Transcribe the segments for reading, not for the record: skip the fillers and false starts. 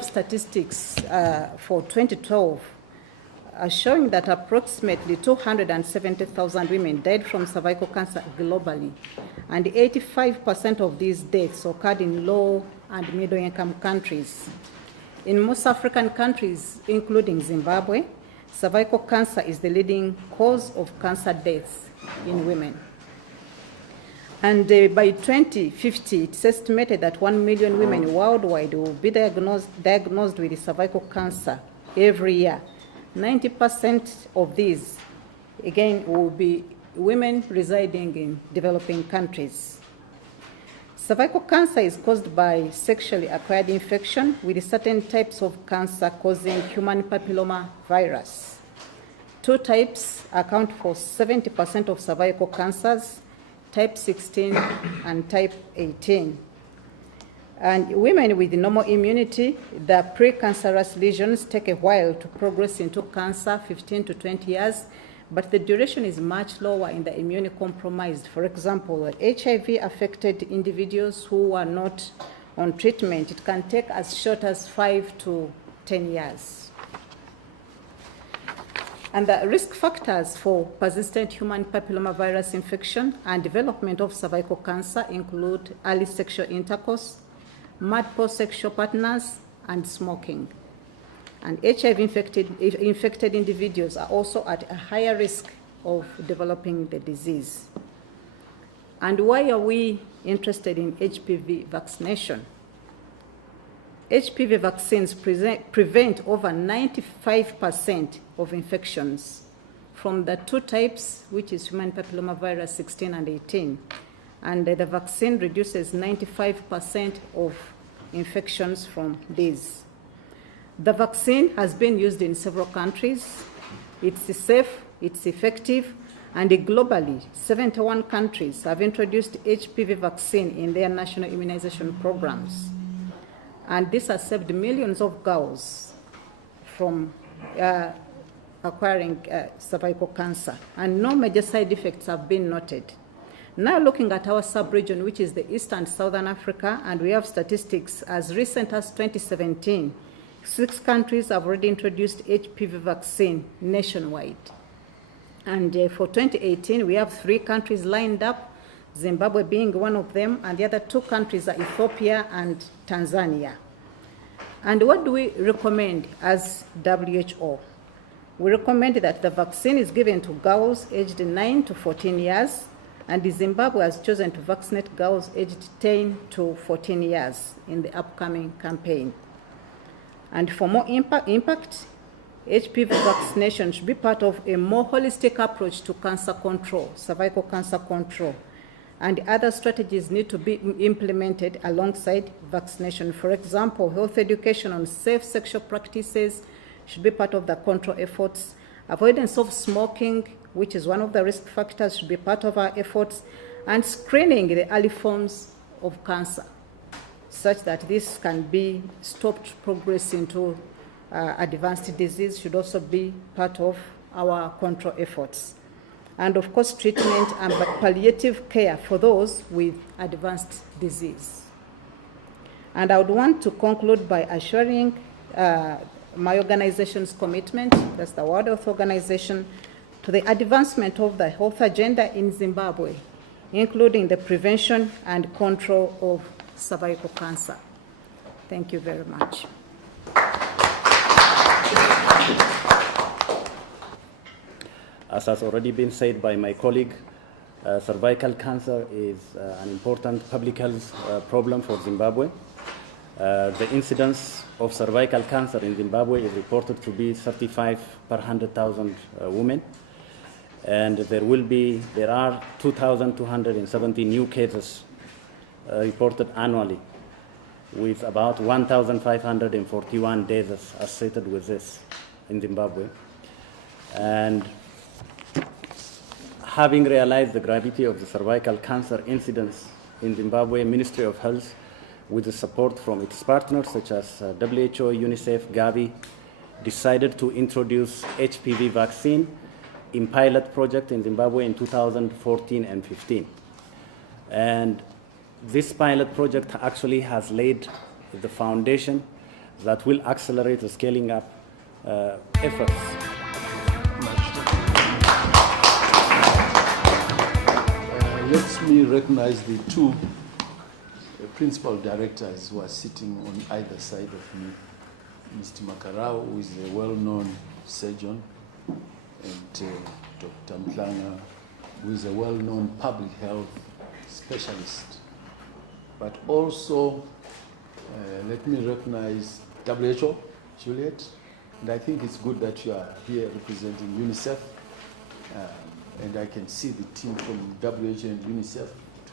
have statistics for 2012 showing that approximately 270,000 women died from cervical cancer globally, and 85% of these deaths occurred in low and middle-income countries. In most African countries, including Zimbabwe, cervical cancer is the leading cause of cancer deaths in women. And by 2050, it's estimated that 1 million women worldwide will be diagnosed with cervical cancer every year. 90% of these, again, will be women residing in developing countries. Cervical cancer is caused by sexually acquired infection, with certain types of cancer causing human papilloma virus. Two types account for 70% of cervical cancers, type 16 and type 18. And women with normal immunity, the precancerous lesions take a while to progress into cancer, 15 to 20 years, but the duration is much lower in the immunocompromised. For example, HIV-affected individuals who are not on treatment, it can take as short as 5 to 10 years. And the risk factors for persistent human papillomavirus infection and development of cervical cancer include early sexual intercourse, multiple sexual partners, and smoking. And HIV-infected individuals are also at a higher risk of developing the disease. And why are we interested in HPV vaccination? HPV vaccines prevent over 95% of infections from the two types, which is human papillomavirus 16 and 18. And the vaccine reduces 95% of infections from these. The vaccine has been used in several countries. It's safe, it's effective, and globally, 71 countries have introduced HPV vaccine in their national immunization programs. And this has saved millions of girls from acquiring cervical cancer, and no major side effects have been noted. Now looking at our sub-region, which is the East and Southern Africa, and we have statistics as recent as 2017, 6 countries have already introduced HPV vaccine nationwide. And for 2018, we have 3 countries lined up, Zimbabwe being one of them, and the other 2 countries are Ethiopia and Tanzania. And what do we recommend as WHO? We recommend that the vaccine is given to girls aged 9 to 14 years, and Zimbabwe has chosen to vaccinate girls aged 10 to 14 years in the upcoming campaign. And for more impact, HPV vaccination should be part of a more holistic approach to cancer control, cervical cancer control. And other strategies need to be implemented alongside vaccination. For example, health education on safe sexual practices should be part of the control efforts. Avoidance of smoking, which is one of the risk factors, should be part of our efforts. And screening the early forms of cancer, such that this can be stopped progressing to advanced disease, should also be part of our control efforts. And of course, treatment and palliative care for those with advanced disease. And I would want to conclude by assuring my organization's commitment, that's the World Health Organization, to the advancement of the health agenda in Zimbabwe, including the prevention and control of cervical cancer. Thank you very much. As has already been said by my colleague, cervical cancer is an important public health problem for Zimbabwe. The incidence of cervical cancer in Zimbabwe is reported to be 35 per 100,000 women. And there are 2,270 new cases reported annually, with about 1,541 deaths associated with this in Zimbabwe. And having realized the gravity of the cervical cancer incidence in Zimbabwe, Ministry of Health, with the support from its partners such as WHO, UNICEF, Gavi, decided to introduce HPV vaccine in pilot project in Zimbabwe in 2014 and 15. And this pilot project actually has laid the foundation that will accelerate the scaling up efforts. Let me recognize the two principal directors who are sitting on either side of me. Mr. Makarao, who is a well-known surgeon, and Dr. Mtlanga, who is a well-known public health specialist. But also, let me recognize WHO, Juliet, and I think it's good that you are here representing UNICEF. And I can see the team from WHO and UNICEF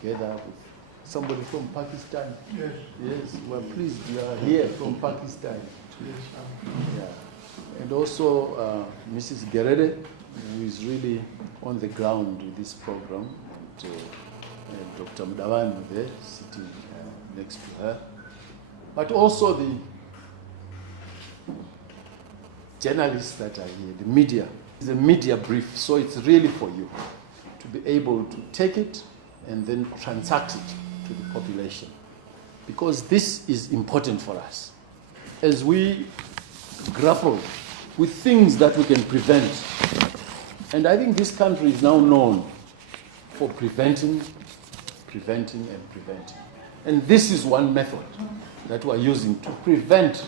together with somebody from Pakistan. Yes. Yes, we're pleased you are here from Pakistan. Yes. Yeah. And also Mrs. Gerede, who is really on the ground with this program. And Dr. Mdawan there, sitting next to her. But also the journalists that are here, the media. It's a media brief, so it's really for you to be able to take it and then transact it to the population. Because this is important for us. As we grapple with things that we can prevent, and I think this country is now known for preventing. And this is one method that we're using to prevent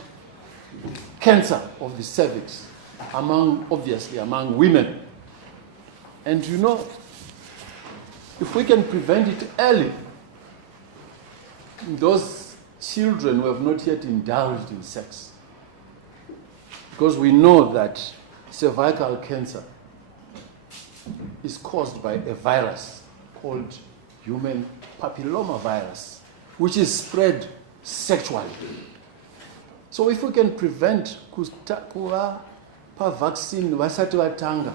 cancer of the cervix obviously among women. And you know, if we can prevent it early, those children who have not yet indulged in sex, because we know that cervical cancer is caused by a virus called human papilloma virus, which is spread sexually. So if we can prevent vaccine vasati vatanga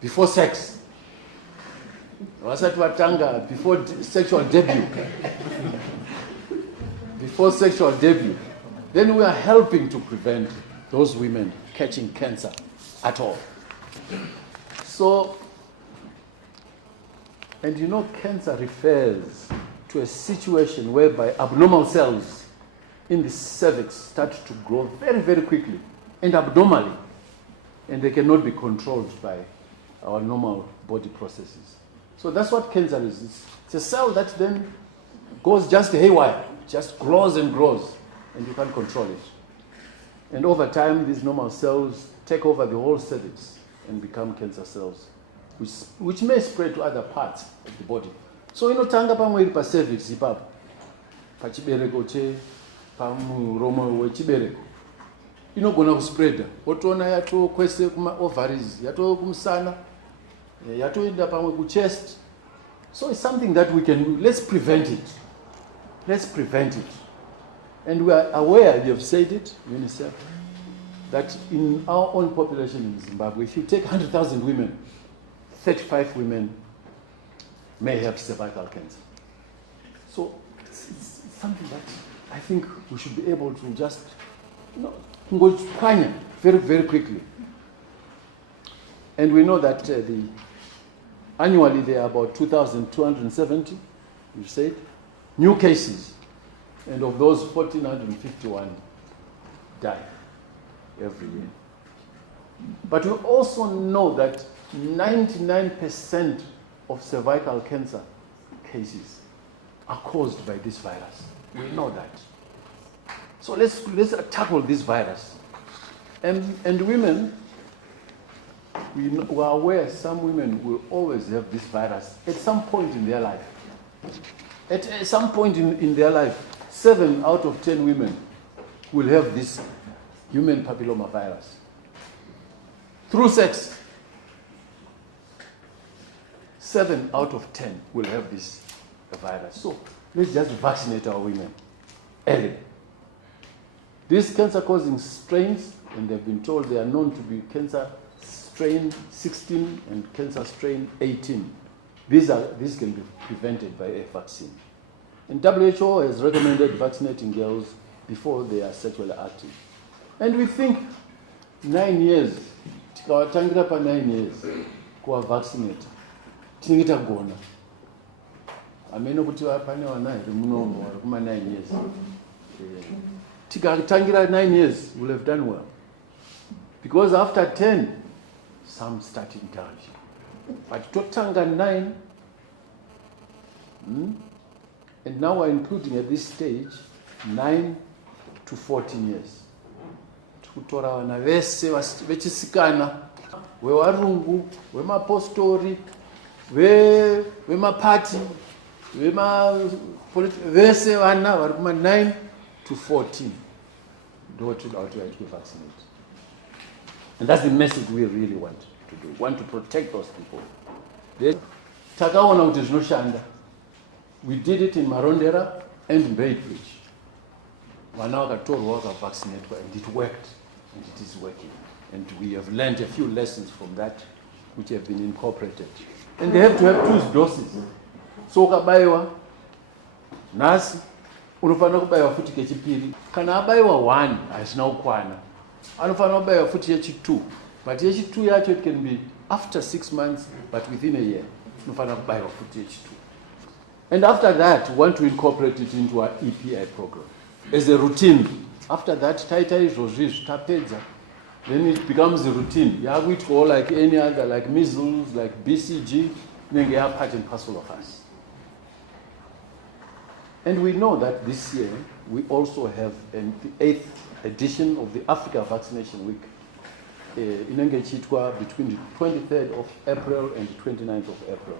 before sex, vasati vatanga before sexual debut, then we are helping to prevent those women catching cancer at all. So, and you know, cancer refers to a situation whereby abnormal cells in the cervix start to grow very, very quickly and abnormally, and they cannot be controlled by our normal body processes. So that's what cancer is. It's a cell that then goes just haywire, just grows and grows, and you can't control it. And over time, these normal cells take over the whole cervix and become cancer cells, which may spread to other parts of the body. So inotanga pamwe iri pa cervix ipapo, pachibereko pamuromo wechibereko, inogona kuspreada, wotoona yatokwese kuma ovaries, yatokumusana, yatoenda pamwe kuchest. So it's something that we can do. Let's prevent it. And we are aware, you have said it, UNICEF, that in our own population in Zimbabwe, if you take 100,000 women, 35 women may have cervical cancer. So it's something that I think we should be able to just, go very, very quickly. And we know that annually there are about 2,270, you said, new cases. And of those, 1,451 die every year. But we also know that 99% of cervical cancer cases are caused by this virus. We know that. So let's tackle this virus. And women, we are aware some women will always have this virus at some point in their life. At some point in their life, 7 out of 10 women will have this human papilloma virus. Through sex, 7 out of 10 will have this virus. So let's just vaccinate our women early. These cancer-causing strains, and they've been told they are known to be cancer strain 16 and cancer strain 18. These can be prevented by a vaccine. And WHO has recommended vaccinating girls before they are sexually active. And we think 9 years, tikawatangira pa 9 years, kuwa vaccinate, tinenge tagona. amene kuti pane vana here munomo vari kuma 9 years. Tikatangira 9 years, we'll have done well. Because after 10, some start indulging. But totanga 9, and now we're including at this stage 9 to 14 years. Tukutora vana vese vechisikana, vevarungu, vemapostori, vemapati, vese vana vari kuma 9 to 14. Don't to vaccinate. And that's the message we really want to do. We want to protect those people. Takaona kuti zvinoshanda. We did it in Marondera and in Bay Bridge. Vana vakatorwa vakavaccinatwa, and it worked, and it is working. And we have learned a few lessons from that, which have been incorporated. And they have to have 2 doses. So ukabaiwa nasi unofanira kubaiwa futi kechipiri. Kana abaiwa 1 hazina kukwana, anofanira kubaiwa futi yechi2. But yechi2 yacho it can be after 6 months, but within a year unofanira kubaiwa futi yechi2. And after that, we want to incorporate it into our EPI program as a routine. After that, taita izvozvi tapedza, then it becomes a routine. Yakuitwa like any other, like measles, like BCG, inenge part and parcel of us. And we know that this year, we also have the 8th edition of the Africa Vaccination Week, inenge ichiitwa between the 23rd of April and the 29th of April.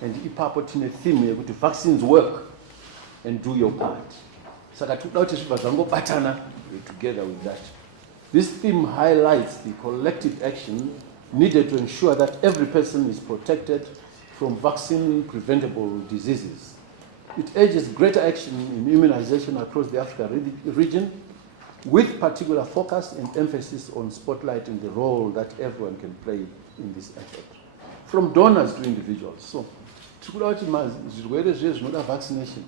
And ipapo tine theme yekuti vaccines work and do your part. Saka toda kuti zvibva zvangobatana together with that. This theme highlights the collective action needed to ensure that every person is protected from vaccine-preventable diseases. It urges greater action in immunization across the Africa region, with particular focus and emphasis on spotlighting the role that everyone can play in this effort, from donors to individuals. So, tikuda kuti zvirwere zvinoda vaccination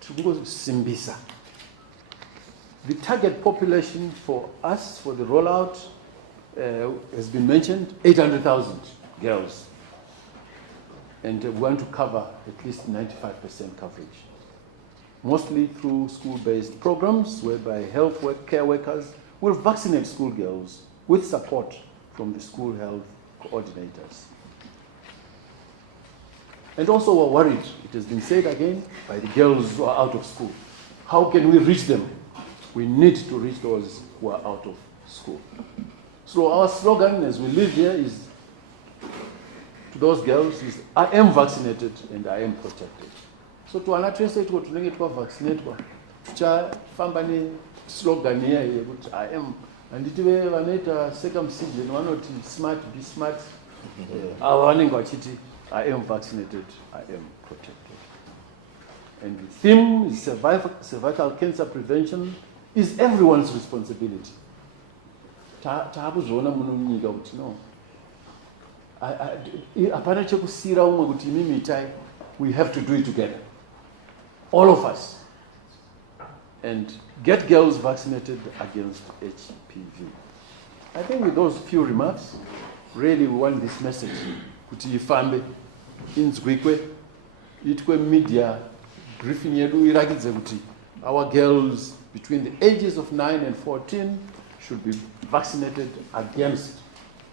tikungosimbisa. The target population for us for the rollout has been mentioned, 800,000 girls, and we want to cover at least 95% coverage, mostly through school-based programs whereby care workers will vaccinate schoolgirls with support from the school health coordinators. And also we're worried, it has been said again, by the girls who are out of school. How can we reach them? We need to reach those who are out of school. So our slogan as we live here is, to those girls, is I am vaccinated and I am protected. So to anatwese to tunenge twa vaccinate tichafamba ne slogan here yekuti I am, anditi vanoita circumcision vanoti smart be smart. Vanenge vachiti I am vaccinated, I am protected. And the theme is cervical cancer prevention is everyone's responsibility. Taakuzviona muno munyika kuti no, hapana chekusiyira umwe kuti imimi itai, we have to do it together, all of us, and get girls vaccinated against HPV. I think with those few remarks, really we want this message kuti ifambe inzwikwe, itwe media briefing yedu irakidze kuti our girls between the ages of 9 and 14 should be vaccinated against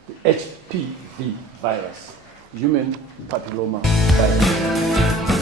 the HPV virus, human papilloma virus.